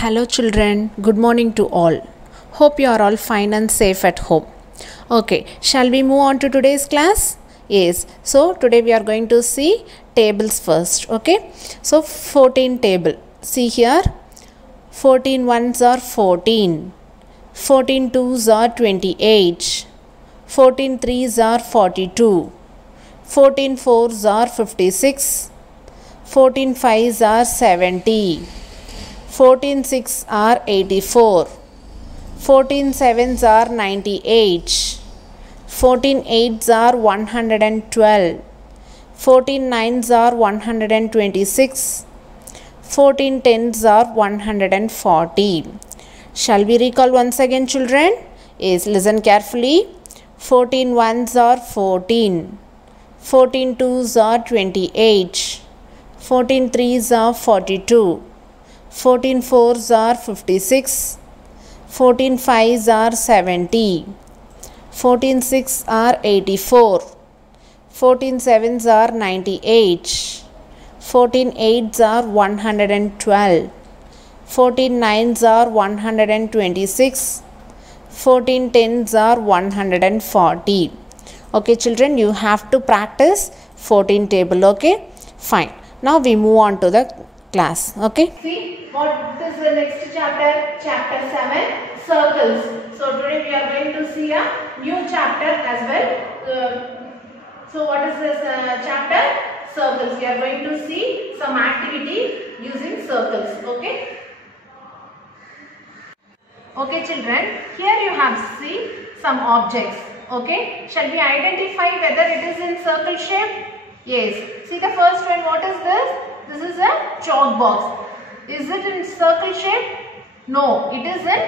Hello children, good morning to all. Hope you are all fine and safe at home. Okay, shall we move on to today's class? Yes, so today we are going to see tables first. Okay, so 14 table. See here, 14 ones are 14, 14 twos are 28, 14 threes are 42, 14 fours are 56, 14 fives are 70. 14 6 are 84, 14 7s are 98, 14 8s are 112, 14 9s are 126, 14 10s are 140. Shall we recall once again children? Yes, listen carefully. 14 ones are 14, 14 twos are 28, 14 threes are 42, 14 fours are 56, 14 fives are 70, 14 6 are 84, 14 sevens are 98, 14 8s are 112, 14 9s are 126, 14 10s are 140. Okay children, you have to practice 14 table. Okay, fine. Now we move on to the class. Okay. See what is the next chapter? Chapter 7, circles. So today we are going to see a new chapter as well. So what is this chapter? Circles. We are going to see some activity using circles. Okay. Okay children, here you have see some objects. Okay. Shall we identify whether it is in circle shape? Yes. See the first one. What is this? This is a chalk box. Is it in circle shape? No, it is in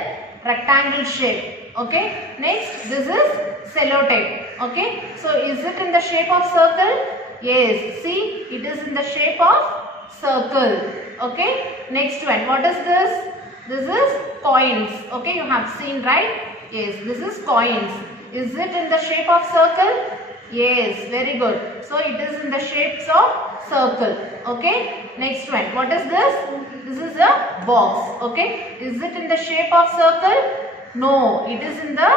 rectangle shape. Okay. Next, this is sellotape. Okay. So, is it in the shape of circle? Yes. See, it is in the shape of circle. Okay. Next one. What is this? This is coins. Okay. You have seen, right? Yes. This is coins. Is it in the shape of circle? Yes. Very good. So, it is in the shapes of circle. Okay. Next one. What is this? This is a box. Okay. Is it in the shape of circle? No. It is in the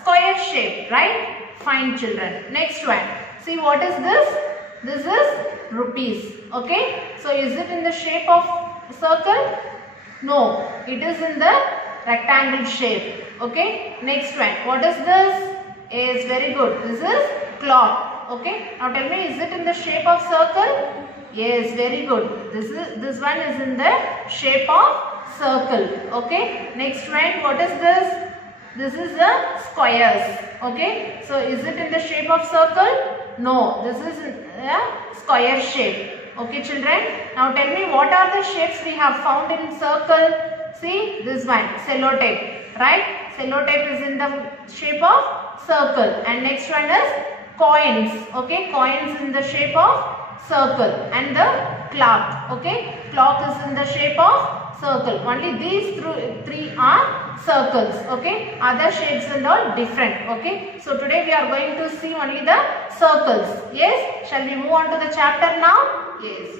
square shape. Right? Fine children. Next one. See what is this? This is rupees. Okay. So is it in the shape of circle? No. It is in the rectangle shape. Okay. Next one. What is this? Is very good. This is clock. Okay. Now tell me, is it in the shape of circle? Yes, very good. This one is in the shape of circle. Okay. Next one, what is this? This is the squares. Okay. So is it in the shape of circle? No, this is a square shape. Okay children. Now tell me, what are the shapes we have found in circle? See this one, sellotape. Right? Sellotape is in the shape of circle. And next one is coins. Okay. Coins in the shape of circle. And the clock. Okay. Clock is in the shape of circle. Only these three are circles. Okay. Other shapes and all different. Okay. So today we are going to see only the circles. Yes. Shall we move on to the chapter now? Yes.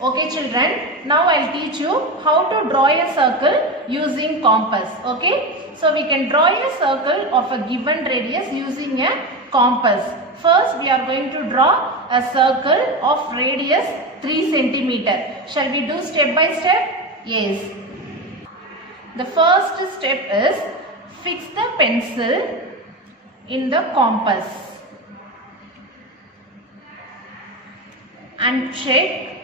Okay children. Now I will teach you how to draw a circle using compass. Okay. So we can draw a circle of a given radius using a compass. First we are going to draw a circle of radius 3 cm. Shall we do step by step? Yes. The first step is fix the pencil in the compass and check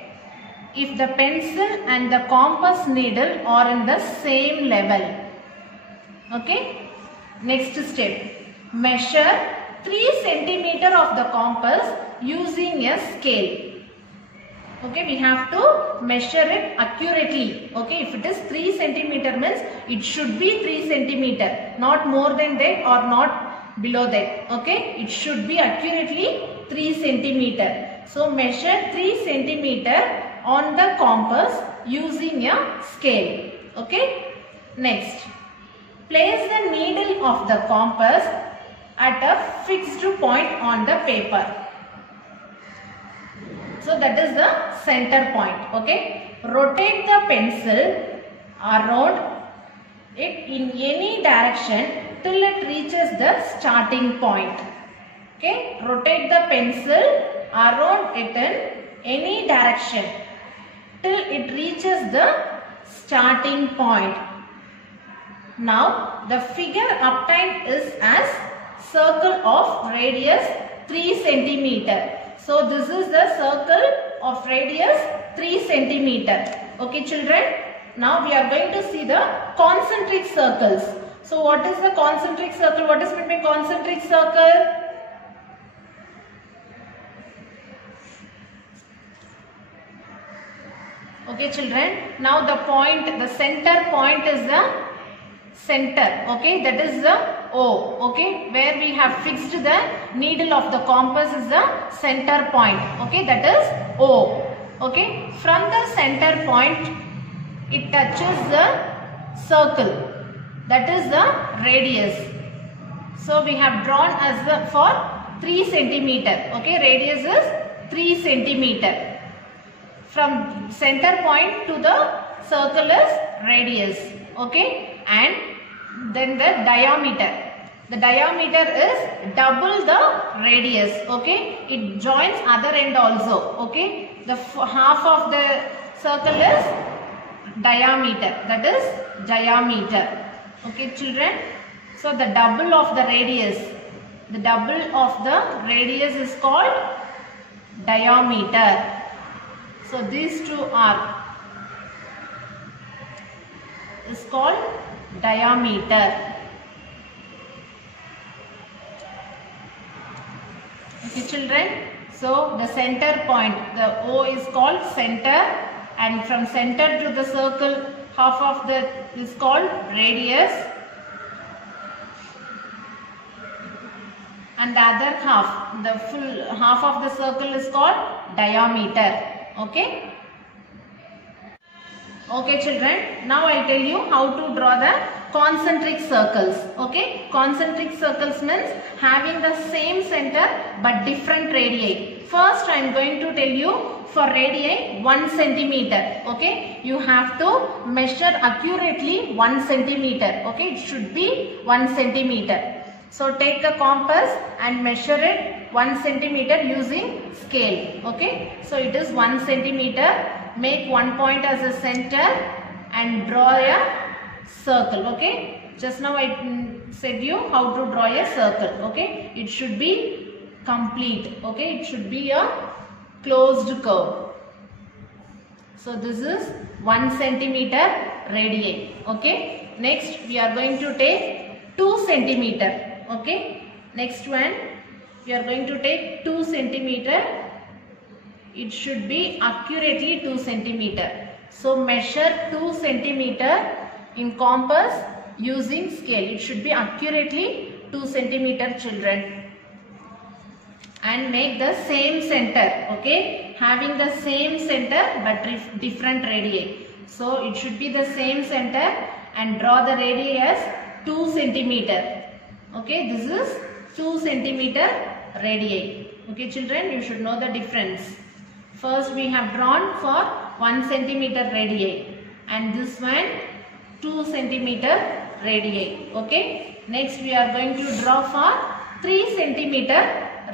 if the pencil and the compass needle are in the same level. Okay. Next step. Measure 3 cm of the compass using a scale. Okay, we have to measure it accurately. Okay, if it is 3 cm means it should be 3 cm, not more than that or not below that. Okay, it should be accurately 3 cm. So measure 3 cm on the compass using a scale. Okay, next place the needle of the compass at a fixed point on the paper. So that is the center point. Okay. Rotate the pencil around it in any direction till it reaches the starting point. Okay, rotate the pencil around it in any direction till it reaches the starting point. Now the figure obtained is as circle of radius 3 centimeter. So this is the circle of radius 3 centimeter. Okay children, now we are going to see the concentric circles. So what is the concentric circle? What is meant by concentric circle? Okay children, now the point, the center point is the center, okay, that is the O, okay, where we have fixed the needle of the compass is the center point, okay, that is O, okay. From the center point it touches the circle, that is the radius. So we have drawn as the for 3 centimeter, okay, radius is 3 centimeter. From center point to the circle is radius, okay, and then the diameter. The diameter is double the radius, okay. It joins other end also, okay. The half of the circle is diameter, that is diameter, okay children. So the double of the radius, the double of the radius is called diameter. So these two are is called diameter. Okay children, so the center point, the O is called center, and from center to the circle half of the is called radius, and the other half, the full half of the circle is called diameter. Okay. Okay children, now I will tell you how to draw the concentric circles. Okay, concentric circles means having the same center but different radii. First I am going to tell you for radii 1 centimeter. Okay, you have to measure accurately 1 centimeter. Okay, it should be 1 centimeter. So take the compass and measure it 1 centimeter using scale. Okay, so it is 1 centimeter. Make one point as a center and draw a circle. Okay, just now I said you how to draw a circle. Okay, it should be complete. Okay, it should be a closed curve. So this is 1 centimeter radii. Okay, next we are going to take 2 centimeter. Okay, next one we are going to take 2 centimeter. It should be accurately 2 centimeter. So measure 2 centimeter in compass using scale. It should be accurately 2 centimeter children. And make the same center. Okay, having the same center but different radii. So it should be the same center and draw the radii as 2 centimeter. Okay, this is 2 centimeter radii. Okay children, you should know the difference. First we have drawn for 1 centimeter radii and this one 2 centimeter radii. Okay, next we are going to draw for 3 centimeter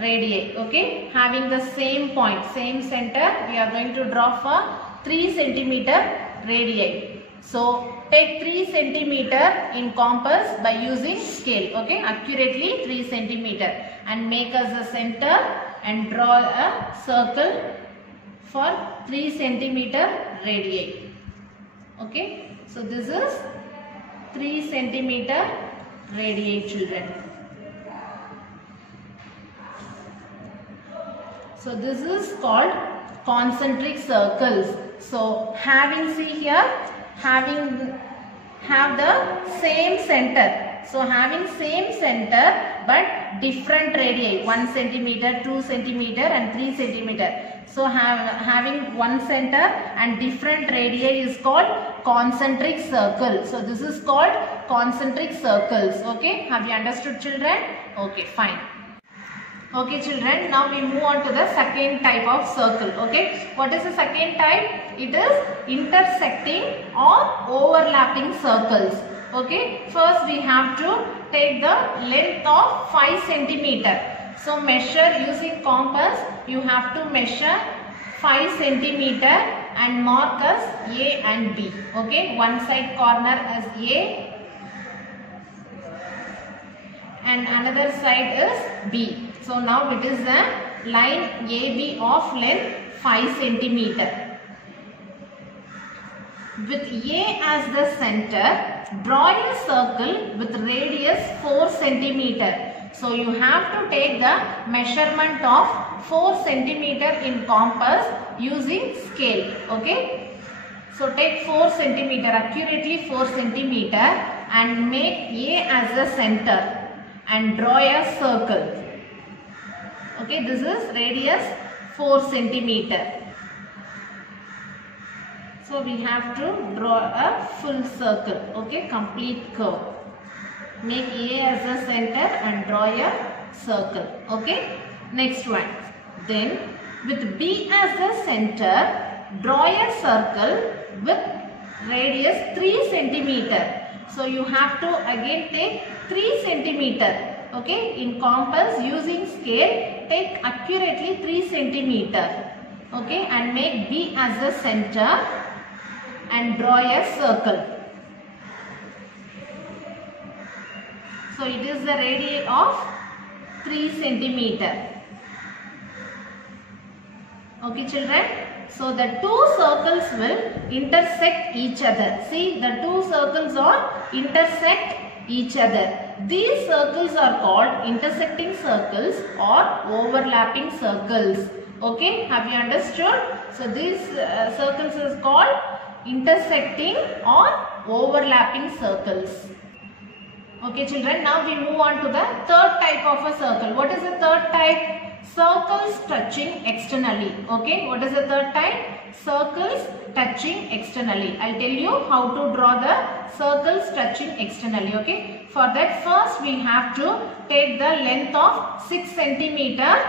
radii. Okay, having the same point, same center, we are going to draw for 3 centimeter radii. So take 3 centimeter in compass by using scale. Okay, accurately 3 centimeter and make as a center and draw a circle for 3 centimeter radii. Okay, so this is 3 centimeter radii children. So this is called concentric circles. So having, see here, have the same center. So having same center but different radii, 1 centimeter, 2 centimeter and 3 centimeter. So having one center and different radii is called concentric circle. So this is called concentric circles. Okay, have you understood children? Okay, fine. Okay children, now we move on to the second type of circle. Okay, what is the second type? It is intersecting or overlapping circles. Okay, first we have to take the length of 5 centimeter. So measure using compass. You have to measure 5 centimeter and mark as A and B. Okay, one side corner as A and another side is B. So now it is the line AB of length 5 centimeter. With A as the center, draw a circle with radius 4 centimeter. So you have to take the measurement of 4 centimeter in compass using scale. Okay. So take 4 centimeter, accurately 4 centimeter and make A as the center and draw a circle. Okay, this is radius 4 centimeter. So we have to draw a full circle. Okay, complete curve. Make A as the center and draw a circle. Okay, next one. Then with B as the center, draw a circle with radius 3 centimeter. So you have to again take 3 centimeter. Okay, in compass using scale, take accurately 3 centimeter. Okay, and make B as the center and draw a circle. So it is the radius of 3 centimeter. Okay children. So the two circles will intersect each other. See, the two circles are intersect each other. These circles are called intersecting circles or overlapping circles. Okay, have you understood? So these circles is called intersecting or overlapping circles. Okay children, now we move on to the third type of a circle. What is the third type? Circles touching externally. Okay, what is the third type? Circles touching externally. I'll tell you how to draw the circles touching externally. Okay, for that first we have to take the length of 6 centimeter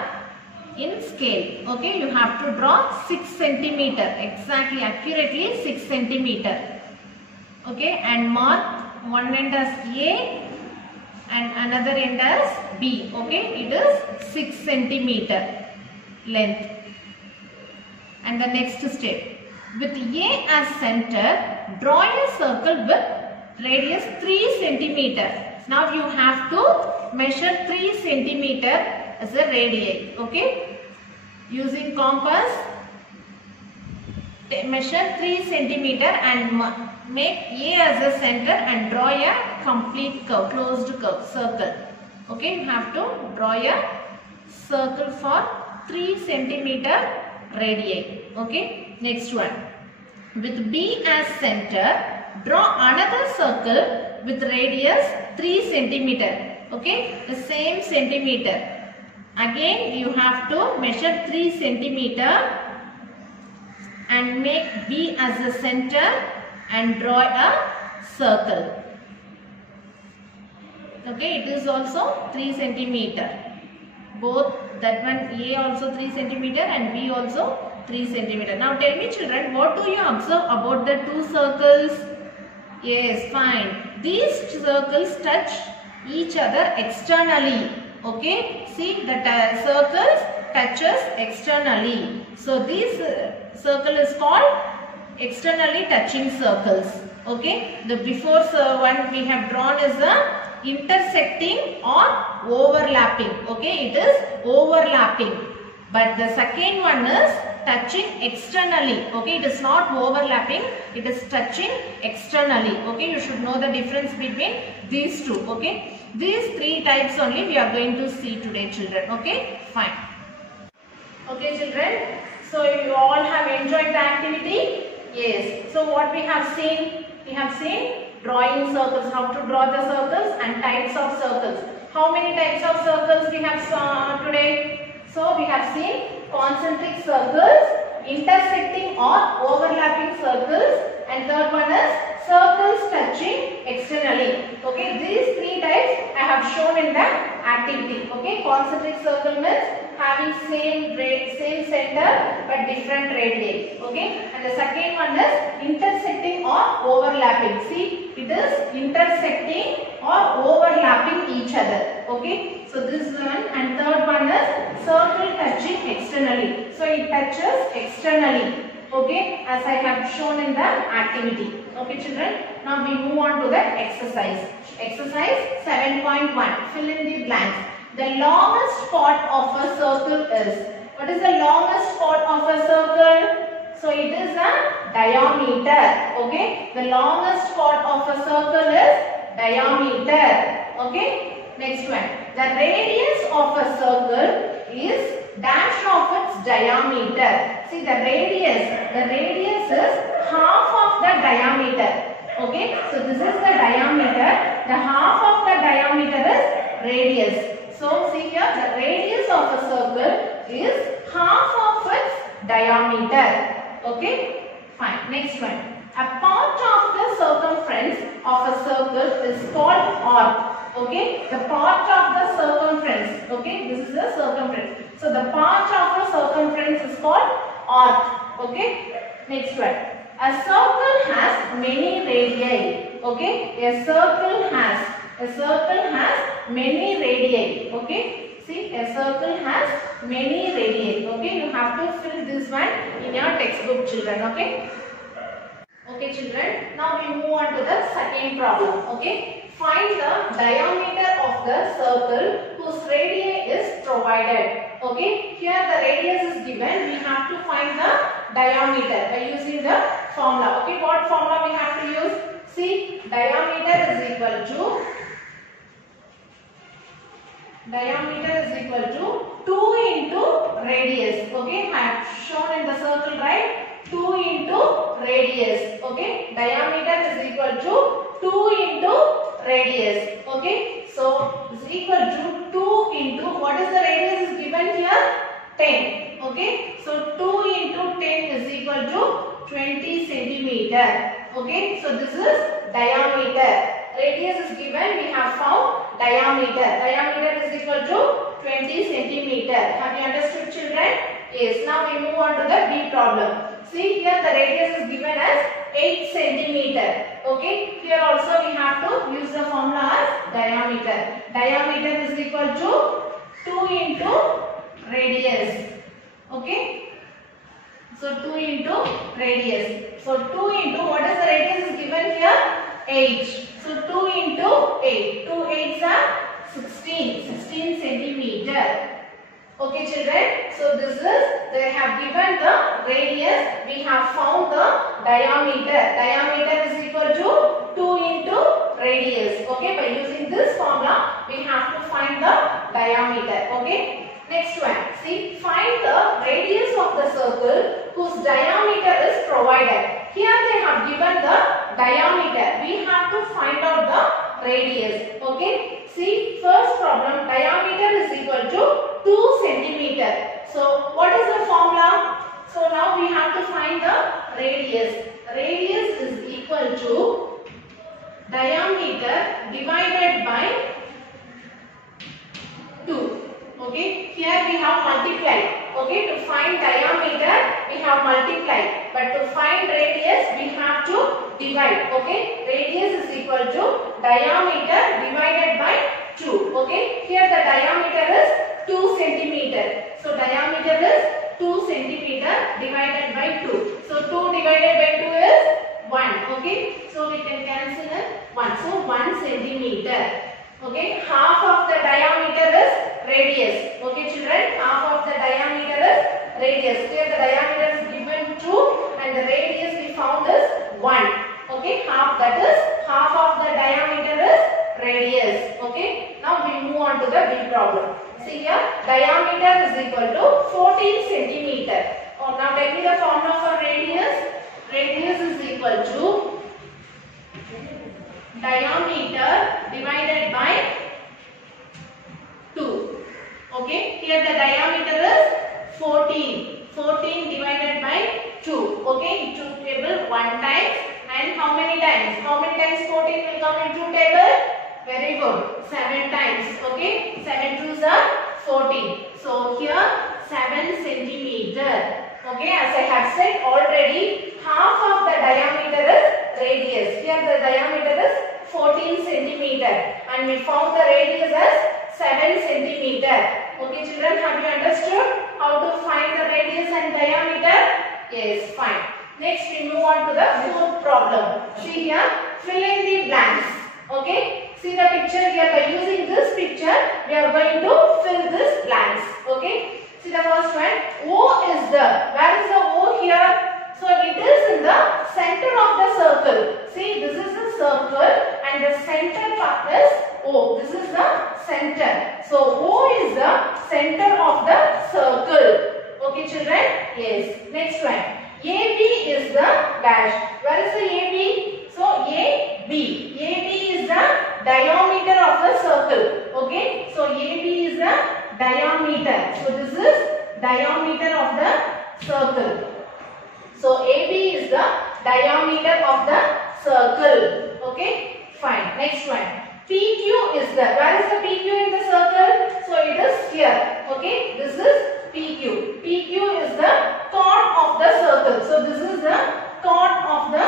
in scale. Okay, you have to draw 6 centimeter, exactly, accurately 6 centimeter. Okay, and mark one end as A and another end as B. Okay, it is 6 centimeter length. And the next step, with A as center, draw a circle with radius 3 centimeter. Now you have to measure 3 centimeter as a radii. Okay, using compass, measure 3 centimeter and make A as a center and draw a complete curve, closed curve, circle. Okay, you have to draw a circle for 3 centimeter radii. Okay, next one. With B as center, draw another circle with radius 3 centimeter. Okay, the same centimeter. Again, you have to measure 3 centimeter and make B as the center and draw a circle. Okay, it is also 3 centimeter. Both that one A also 3 centimeter and B also 3 centimeter. Now tell me children, what do you observe about the two circles? Yes, fine. These circles touch each other externally. Okay, see that circles touches externally. So this circle is called externally touching circles. Okay, the before one we have drawn is a intersecting or overlapping. Okay, it is overlapping, but the second one is touching externally. Okay, it is not overlapping, it is touching externally. Okay, you should know the difference between these two. Okay, these three types only we are going to see today children. Okay, fine. Okay children, so you all have enjoyed the activity. Yes, so what we have seen? We have seen drawing circles, how to draw the circles and types of circles. How many types of circles we have today? So we have seen concentric circles, intersecting or overlapping circles, and third one is circles touching externally. Okay, these three types I have shown in the activity. Okay, concentric circle means having same center but different radii. Okay, and the second one is intersecting or overlapping. See, it is intersecting or overlapping each other. Okay, so this one, and third one is circle touching externally. So it touches externally. Okay, as I have shown in the activity. Okay, children. Now we move on to the exercise. Exercise 7.1. Fill in the blanks. The longest part of a circle is. What is the longest part of a circle? So it is a diameter. Okay. The longest part of a circle is diameter. Okay. Next one. The radius of a circle is dash of its diameter. See the radius. The radius is half of the diameter. Okay, so this is the diameter. The half of the diameter is radius. So see here, the radius of a circle is half of its diameter. Okay, fine. Next one. A part of the circumference of a circle is called arc. Okay, the part of the circumference. Okay, this is the circumference. So the part of a circumference is called arc. Okay, next one. A circle has many radii. Okay, a circle has many radii. Okay, see, a circle has many radii. Okay, you have to fill this one in your textbook, children. Okay. Okay, children. Now we move on to the second problem. Okay, find the diameter of the circle whose radii is provided. Okay, here the radius is given. We have to find the diameter by using the formula. Okay, what formula we have to use? See, diameter is equal to 2 into radius. Okay, I have shown in the circle, right? 2 into radius. Okay, diameter is equal to 2 into radius. Okay, so is equal to 2 into, what is the radius is given here? 10. Okay, so 2 into 10 is equal to 20 centimeter. Okay, so this is diameter. Radius is given, we have found diameter. Diameter is equal to 20 centimeter. Have you understood, children? Yes. Now we move on to the B problem. See, here the radius is given as 8 centimeter. Okay, here also we have to use the formula as diameter. Diameter is equal to 2 into radius. Okay, so 2 into radius. So 2 into, what is the radius is given here? 8. So 2 into 8. 2 8s are 16 centimeter. Okay, children. So this is, they have given the radius. We have found the diameter. Diameter is equal to 2 into radius. Okay, by using this formula, we have to find the diameter. Okay. Next one. See, find the radius of the circle whose diameter is provided. Here they have given the diameter. We have to find out the radius. Okay. See, first problem, diameter is equal to 2 centimeter. So what is the formula? So now we have to find the radius. Radius is equal to diameter divided by 2. Okay, here we have multiplied. Okay, to find diameter we have multiplied, but to find radius we have to divide. Okay, radius is equal to diameter divided by 2. Okay, here the diameter is 2 centimeter. So diameter is 2 centimeter divided by 2. So 2 divided by 2 is 1. Okay, so we can cancel it 1. So 1 centimeter. Okay, half of the diameter is radius. Okay, children, half of the diameter is radius. Here the diameter is given 2 and the radius we found is 1. Okay, half, that is half of the diameter is radius. Okay, now we move on to the B problem. See here, diameter is equal to 14 centimeter. Oh, now tell me the formula for radius. Radius is equal to diameter divided by 2. Okay, here the diameter is 14. 14 divided by 2. Okay, 2 table 1 time. And how many times? How many times 14 will come in 2 table? Very good. 7 times. Okay. 7 twos are 14. So here 7 centimeter. Okay. As I have said already, half of the diameter is radius. Here the diameter is 14 centimeter. And we found the radius as 7 centimeter. Okay children, have you understood how to find the radius and diameter? Yes, fine. Next we move on to the fourth problem. See here, fill in the blanks. Okay, see the picture here. By using this picture, we are going to fill this blanks. Okay, see the first one. O is the, where is the O here? So it is in the center of the circle. See, this is the circle and the center part is O. This is the center. So O is the center of the circle. Okay children? Yes. Next one. AB is the dash. Where is the AB? So AB. AB is the diameter of the circle. Okay. So AB is the diameter. So this is diameter of the circle. So AB is the diameter of the circle. Okay. Fine. Next one. PQ is the, where is the PQ in the circle? So it is here. Okay. This is PQ. PQ is the chord of the circle. So this is the chord of the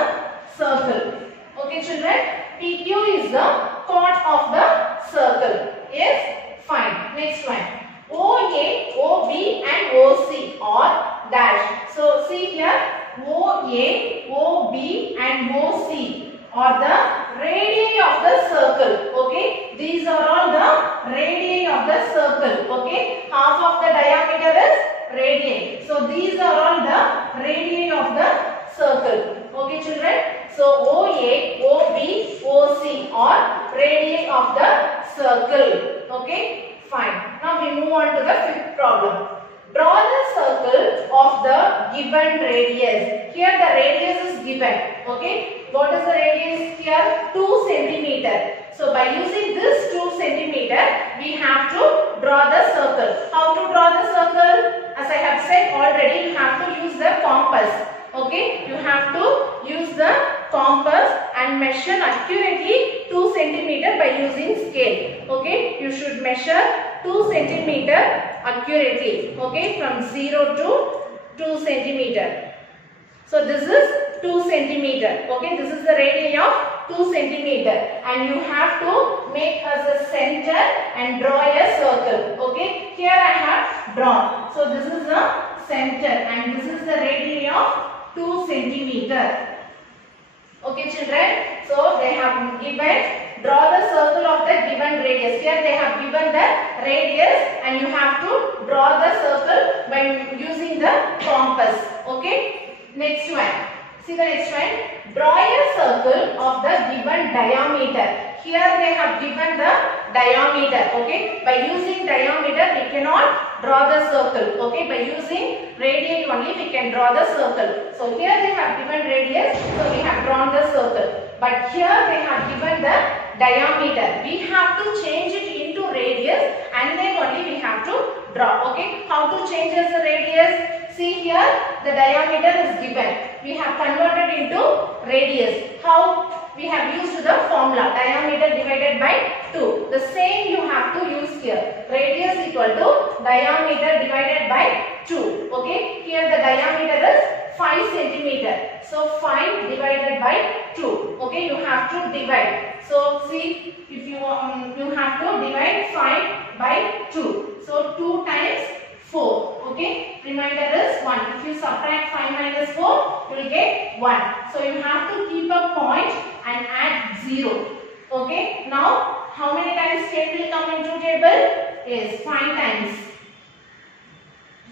circle. Okay children. PQ is the chord of the circle. Yes. Fine. Next one. OA, OB and OC are dash. So see here. OA, OB and OC are the radii of the circle. Okay, these are all the radii of the circle. Okay, half of the diameter is radii. So these are all the radii of the circle. Okay children, so OA, OB, OC are radii of the circle. Okay, fine. Now we move on to the fifth problem. Draw the circle of the given radius. Here the radius is given. Okay. What is the radius here? 2 centimeter. So by using this 2 centimeter, we have to draw the circle. How to draw the circle? As I have said already, you have to use the compass. Okay. You have to use the compass and measure accurately 2 centimeter by using scale. Okay. You should measure 2 centimeter accurately. Okay. From 0 to 2 centimeter. So this is 2 centimeter. Okay. This is the radii of 2 centimeter. And you have to make as a center and draw a circle. Okay. Here I have drawn. So this is the center and this is the radii of 2 centimeter. Okay children, so they have given, draw the circle of the given radius. Here they have given the radius and you have to draw the circle by using the compass. Okay, next one. See the next one. Draw a circle of the given diameter. Here they have given the diameter. Okay, by using diameter we cannot draw the circle. Okay, by using radii only we can draw the circle. So here they have given radius, so we have drawn the circle. But here they have given the diameter. We have to change it into radius and then only we have to draw. Okay, how to change as the radius? See here the diameter is given. We have converted into radius. How? We have used the formula diameter divided by 2. The same you have to use here. Radius equal to diameter divided by 2. Okay. Here the diameter is 5 centimeter. So 5 divided by 2. Okay. You have to divide. So see if you have to divide 5 by 2. So 2 times 4. Okay. Remainder is 1. If you subtract 5 minus 4, you will get 1. So you have to keep a point and add 0. Okay. Now, how many times 10 will come into table? Yes, 5 times.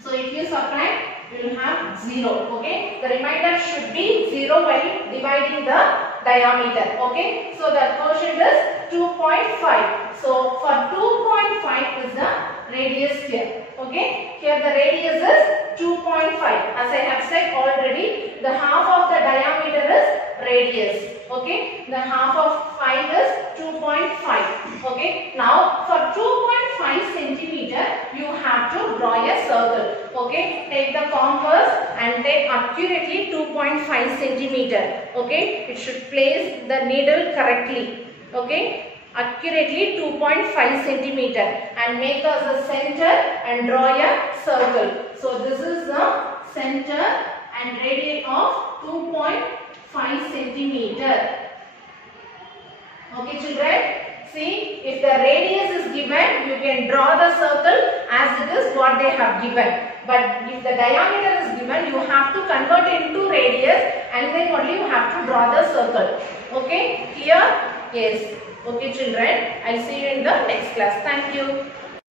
So if you subtract, you will have 0. Okay. The remainder should be 0 by dividing the diameter. Okay. So the quotient is 2.5. So for 2.5 is the radius here. Okay. Here the radius is 2.5. As I have said already, the half of the diameter is radius. Okay. The half of 5 is 2.5. Okay. Now for 2.5 centimeter, you have to draw a circle. Okay. Take the compass and take accurately 2.5 centimeter. Okay. It should place the needle correctly. Okay. accurately 2.5 centimeter and make us a center and draw a circle. So this is the center and radius of 2.5 centimeter. Okay children, see if the radius is given, you can draw the circle as it is what they have given. But if the diameter is given, you have to convert it into radius and then only you have to draw the circle. Okay, here? Yes. Okay children, I'll see you in the next class. Thank you.